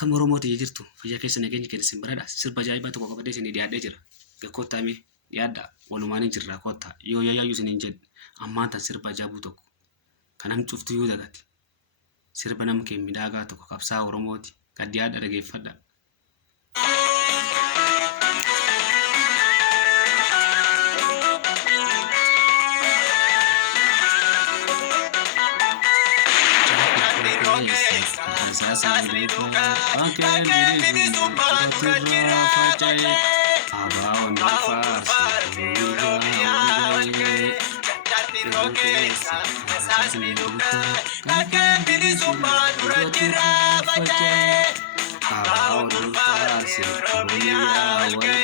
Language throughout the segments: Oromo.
akka Oromooti jirtu fayyaa keessa nageenya keessa simbaradha sirba ajaa'ibaa tokko qabadee isin dhiyaadhee jira gakkoottaame dhiyaadha walumaan hin jirra kotta yoo yaayyu isin hin jedhe ammaan tan sirba ajaa'ibuu tokko kanan cuftu yoo dagati sirba nama kee midhaagaa tokko qabsaa Oromooti kan dhiyaadha dhageeffadha. Sasmi duka, kakek bini sumpah durajira facaye. Abang nufar biologia walke, jati roke sasmi duka, kakek bini sumpah durajira facaye. Abang nufar biologia walke.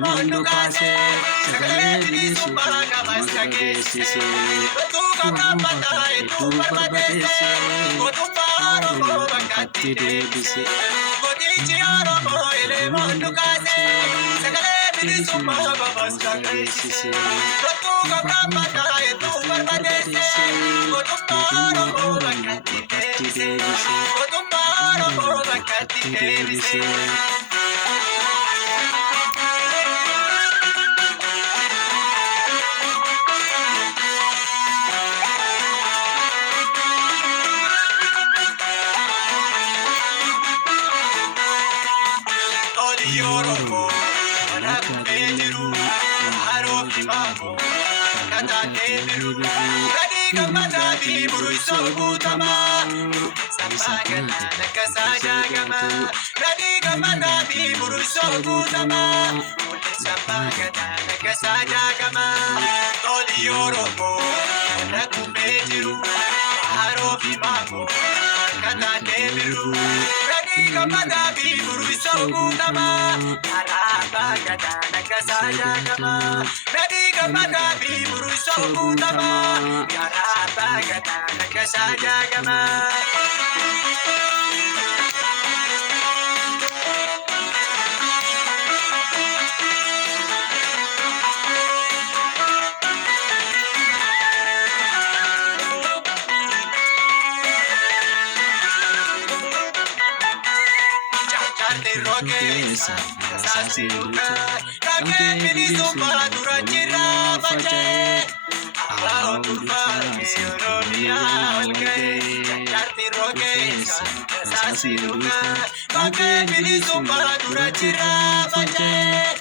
Mondo kase, segala bini sumpah kamas kagesi se. Tu kakapata itu berbedese, kotu paro bakati debise. Koti ciaro moile mondo kase, segala bini sumpah kamas kagesi se. Tu kakapata itu berbedese, kotu paro bakati debise. Kotu paro bakati debise. Yoroko, Manaku Bejiru, Haroki Mamo, Kata Kebiru, Radika Matabi, Buruso Butama, Sampagana, Nakasaja Gama, Radika Matabi, Buruso Butama, Sampagana, Nakasaja Gama, Toli Yoroko, Manaku Bejiru, Haroki Mamo, Kata Kebiru, Radika Matabi, Buruso Butama, Araba Gata Nakasaja Gama, Radika Matabi, Buruso Butama, Araba Gata Nakasaja Gama. Sasmi duka, kakek bini sumpah durajira facaye. Abang nufar biologia walke, jati roke sasmi duka, kakek bini sumpah durajira facaye.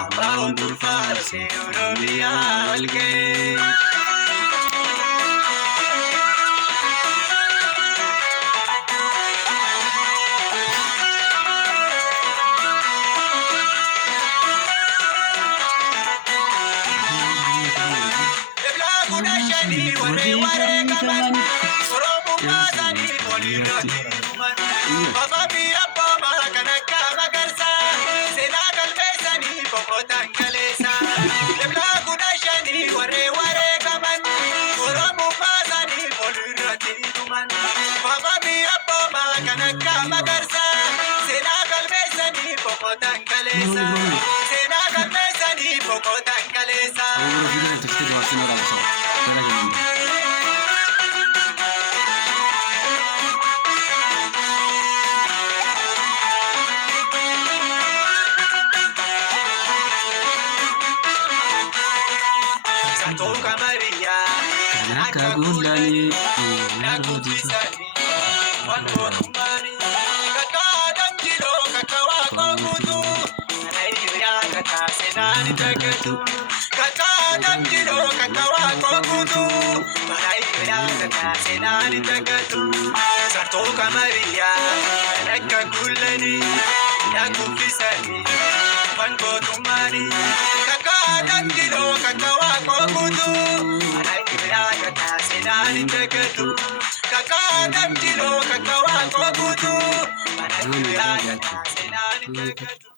Abang nufar biologia walke. Ware ware kaman, sorobu mazani bolirati kuman. Baba biya baba kanaka magarsa, sena kalbesani pokotan kalesa. Lebla kudashani ware ware kaman, sorobu mazani bolirati kuman. Baba biya baba kanaka magarsa, sena kalbesani pokotan kalesa. Sena kalbesani pokotan kalesa. Toka Maria, Nakagulani, Nagutisani, Wando Kumari, Kakadam Jiro, Kakawako Mutu, Naiya Kata Senani Takatu, Kakadam Jiro, Kakawako Mutu, Naiya Kata Senani Takatu, Satoka Maria, Nakagulani, Nagutisani, Wando Kumari, Kakadam Jiro, Kakawako Mutu, Naiya Kata Senani Takatu, Kakadam Jiro, Kakawako Mutu, Naiya Kata Senani Takatu.